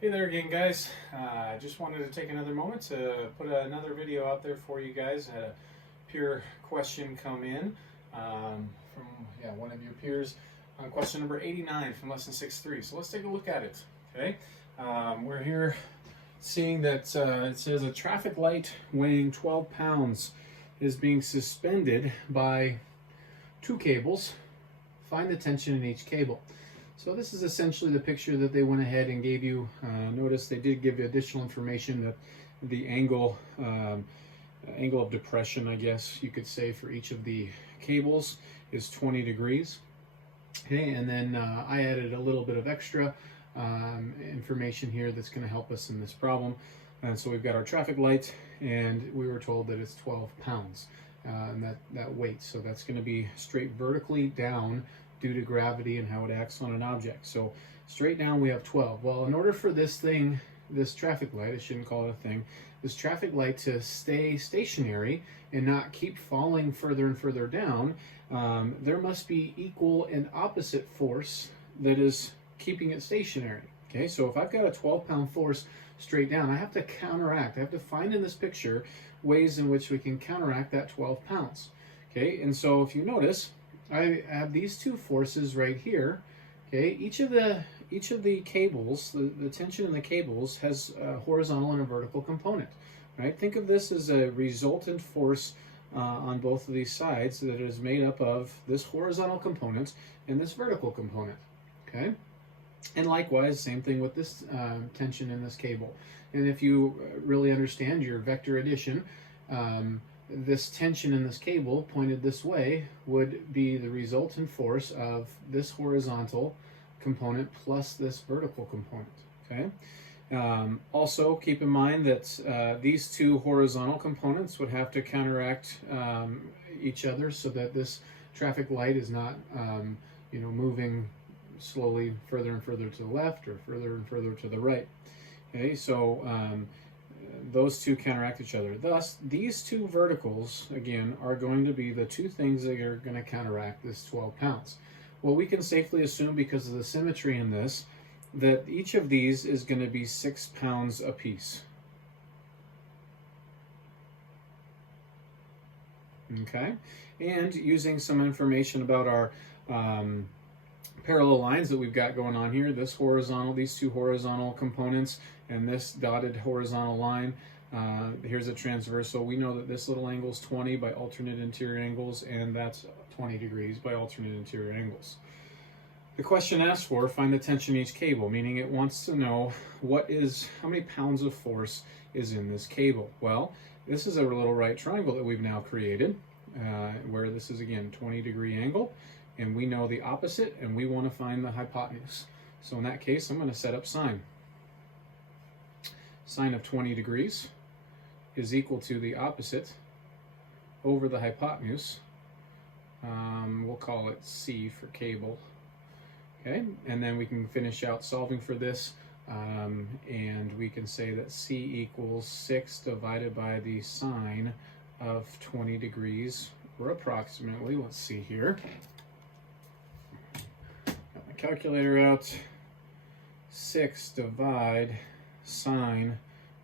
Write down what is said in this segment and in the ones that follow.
Hey there again, guys. I just wanted to take another moment to put another video out there for you guys. I had a peer question come in from one of your peers on question number 89 from lesson 6.3. So let's take a look at it. Okay, we're here seeing that it says a traffic light weighing 12 pounds is being suspended by two cables. Find the tension in each cable. So this is essentially the picture that they went ahead and gave you. Notice they did give you additional information that the angle of depression, I guess you could say, for each of the cables is 20 degrees. Okay, and then I added a little bit of extra information here that's going to help us in this problem. And so we've got our traffic light, and we were told that it's 12 pounds, and that weight. So that's going to be straight vertically down due to gravity and how it acts on an object. So straight down we have 12. Well, in order for this traffic light, I shouldn't call it a thing, this traffic light to stay stationary and not keep falling further and further down, there must be equal and opposite force that is keeping it stationary. Okay, so if I've got a 12-pound force straight down, I have to counteract. I have to find in this picture ways in which we can counteract that 12 pounds. Okay, and so if you notice, I have these two forces right here. Okay, each of the cables, the tension in the cables has a horizontal and a vertical component. Right? Think of this as a resultant force on both of these sides that is made up of this horizontal component and this vertical component. Okay, and likewise, same thing with this tension in this cable. And if you really understand your vector addition, this tension in this cable pointed this way would be the resultant force of this horizontal component plus this vertical component. Okay. Also keep in mind that these two horizontal components would have to counteract each other so that this traffic light is not moving slowly further and further to the left or further and further to the right. Okay, so those two counteract each other. Thus, these two verticals, again, are going to be the two things that are going to counteract this 12 pounds. Well, we can safely assume, because of the symmetry in this, that each of these is going to be 6 pounds apiece. Okay, and using some information about our parallel lines that we've got going on here, these two horizontal components and this dotted horizontal line, here's a transversal. We know that this little angle is 20 by alternate interior angles, and that's 20 degrees by alternate interior angles. The question asks for find the tension in each cable, meaning it wants to know how many pounds of force is in this cable. Well, this is a little right triangle that we've now created, where this is again 20-degree angle, and we know the opposite, and we want to find the hypotenuse. So in that case, I'm going to set up sine. Sine of 20 degrees is equal to the opposite over the hypotenuse. We'll call it C for cable. Okay, and then we can finish out solving for this, and we can say that C equals 6 divided by the sine of 20 degrees, or approximately, let's see here. Got my calculator out. 6 divide sine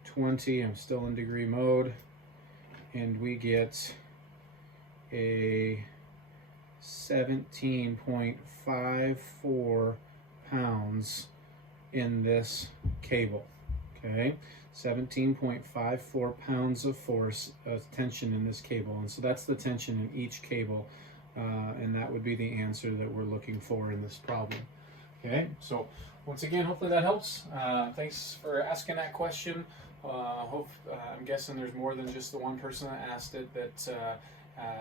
20, I'm still in degree mode, and we get a 17.54 pounds in this cable. Okay, 17.54 pounds of force of tension in this cable, and so that's the tension in each cable, and that would be the answer that we're looking for in this problem. Okay, so once again, hopefully that helps. Thanks for asking that question. I'm guessing there's more than just the one person that asked it that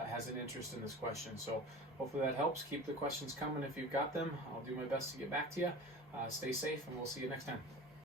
has an interest in this question. So hopefully that helps. Keep the questions coming if you've got them. I'll do my best to get back to you. Stay safe, and we'll see you next time.